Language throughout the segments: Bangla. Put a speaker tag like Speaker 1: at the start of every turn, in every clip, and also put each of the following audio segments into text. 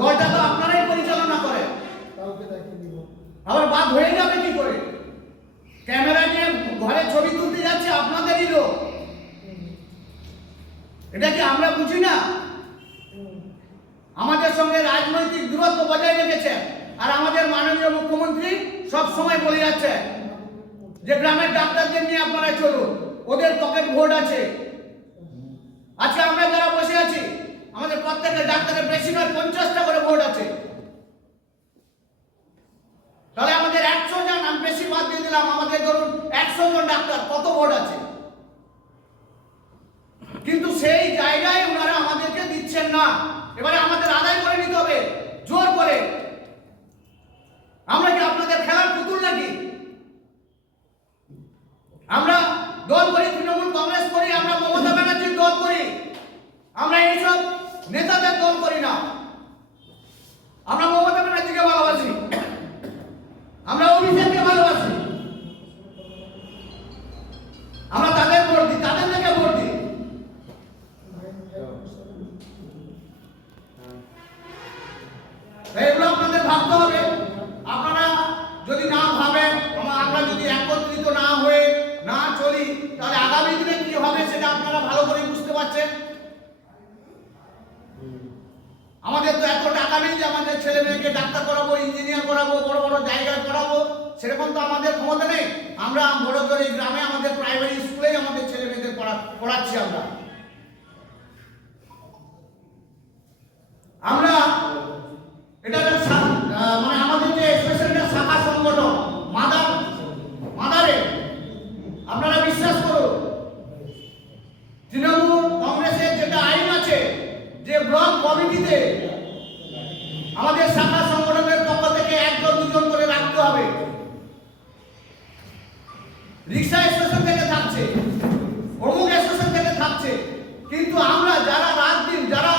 Speaker 1: দলটা তো আপনারাই পরিচালনা করেন আবার বাদ হয়ে যাবে কি করে? ক্যামেরা নিয়ে ঘরে ছবি তুলতে যাচ্ছে আপনাদেরই লোক। এটা কি আমরা বুঝি না? আমাদের সঙ্গে রাজনৈতিক দূরত্ব বজায় রেখেছে আর আমাদের মাননীয় মুখ্যমন্ত্রী সব সময় বলে যাচ্ছে যে গ্রামের ডাক্তারদের নিয়ে আপনারা চলুন। ওদের পকেট ভোট আছে। আজকে আমরা যারা আমাদের প্রত্যেকের ডাক্তারের বেশি নয় পঞ্চাশটা করে ভোট আছে। তাহলে আমাদের একশো জন, আমি বেশি বাদ দিয়ে দিলাম, আমাদের ধরুন একশো জন ডাক্তার, কত ভোট আছে? কিন্তু সেই জায়গায় ওনারা আমাদেরকে দিচ্ছেন না। এবারে আমাদের আদায় করে নিতে হবে, জোর করে। আমরা কি আপনাদের খেলার পুতুল নাকি? আমরা দল করি, তৃণমূল কংগ্রেস করি, আমরা মমতা ব্যানার্জির দল করি। আমরা এইসব নেতাদের দল করি না। আমরা মমতা ব্যানার্জিকে ভালোবাসি। আমরা অভিষেককে ভালোবাসি। আমরা তাদের ভোট দিই, তাদের থেকে ভোট দিই? এগুলো আপনাদের ভাবতে হবে। আপনারা যদি না ভাবেন আমা- আমরা যদি একত্রিত না হয়ে না চলি তাহলে আগামী দিনে কি হবে সেটা আপনারা ভালো করে বুঝতে পারছেন আমাদের তো এত টাকা নেই যে আমাদের ছেলে মেয়েকে ডাক্তার করাবো ইঞ্জিনিয়ার করাবো, বড় বড় জায়গায় করাবো, সেরকম তো আমাদের ক্ষমতা নেই। আমরা বড় গ্রামে আমাদের প্রাইমারি স্কুলেই আমাদের ছেলে মেয়েদের পড়া- পড়াচ্ছি আমরা আমরা এটা একটা শা- আহ, মানে আমাদের যে স্পেশালটা শাখা সংগঠন মাদার মাদারে আপনারা বিশ্বাস করুন তৃণমূল কংগ্রেসের যেটা আইন আছে যে ব্লক কমিটিতে আমাদের শাখা সংগঠনের পক্ষ থেকে একজন দুজন করে রাখতে হবে রিক্সা স্টেশন থেকে থাকছে অমুক স্টেশন থেকে থাকছে কিন্তু আমরা যারা রাত দিন যারা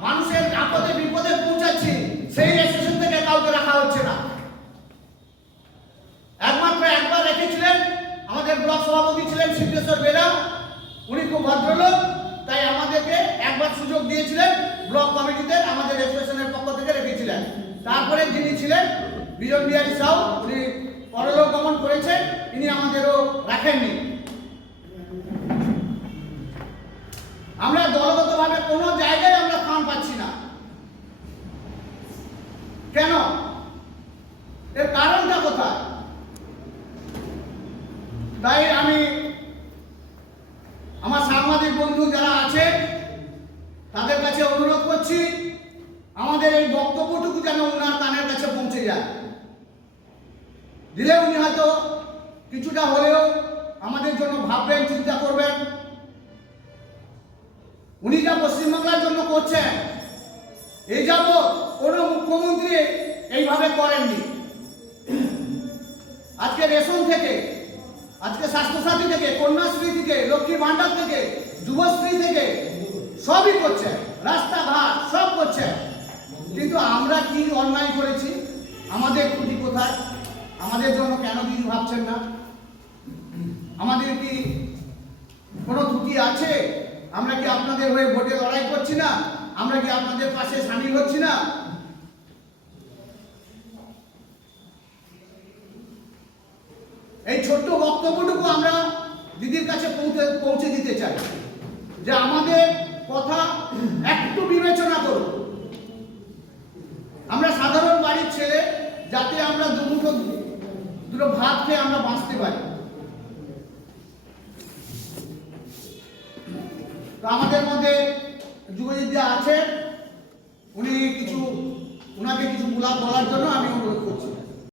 Speaker 1: মানুষের আপদে বিপদে পৌঁছাচ্ছি সেই স্টেশন থেকে কাউকে রাখা হচ্ছে না একমাত্র একবার রেখেছিলেন আমাদের ব্লক সভাপতি ছিলেন সিদ্ধেশ্বর বেরা উনি খুব ভদ্রলোক তাই আমাদেরকে একবার সুযোগ দিয়েছিলেন ব্লক কমিটিতে, আমাদের অ্যাসোসিয়েশনের পক্ষ থেকে রেখেছিলেন। তারপরে যিনি ছিলেন, বিজন বিহারী সাউ উনি পরলোক গমন করেছেন তিনি আমাদেরও রাখেননি। আমরা দলগতভাবে কোনো জায়গায় আমরা স্থান পাচ্ছি না। কেন? এর কারণটা কোথায়? তাই আমি আমার সাংবাদিক বন্ধু যারা আছে তাদের কাছে অনুরোধ করছি আমাদের এই বক্তব্যটুকু যেন ওনার কানের কাছে পৌঁছে যায়। দিলে উনি হয়তো কিছুটা হলেও আমাদের জন্য ভাববেন, চিন্তা করবেন। উনি যা পশ্চিমবাংলার জন্য করছেন এই যাব কোনো মুখ্যমন্ত্রী এইভাবে করেননি। আজকে রেশন থেকে, আজকে স্বাস্থ্যসাথী থেকে, কন্যাশ্রী থেকে, লক্ষ্মী ভান্ডার থেকে, যুবশ্রী থেকে সবই করছে রাস্তাঘাট, সব করছে। কিন্তু আমরা কি অন্যায় করেছি? আমাদের ত্রুটি কোথায়? আমাদের জন্য কেন কিছু ভাবছেন না? আমাদের কি কোনো ত্রুটি আছে? আমরা কি আপনাদের হয়ে ভোটে লড়াই করছি না? আমরা কি আপনাদের পাশে সামিল হচ্ছি না? এই ছোট্ট বক্তব্যটুকু আমরা দিদির কাছে পৌঁছে পৌঁছে দিতে চাই যে আমাদের কথা একটু বিবেচনা করুন। আমরা সাধারণ বাড়ির ছেলে, যাতে আমরা দুমুঠো দুটো ভাত খেয়ে আমরা বাঁচতে পারি। তো আমাদের মধ্যে যুবজিৎ আছে উনি কিছু ওনাকে কিছু বলা বলার জন্য আমি অনুরোধ করছি।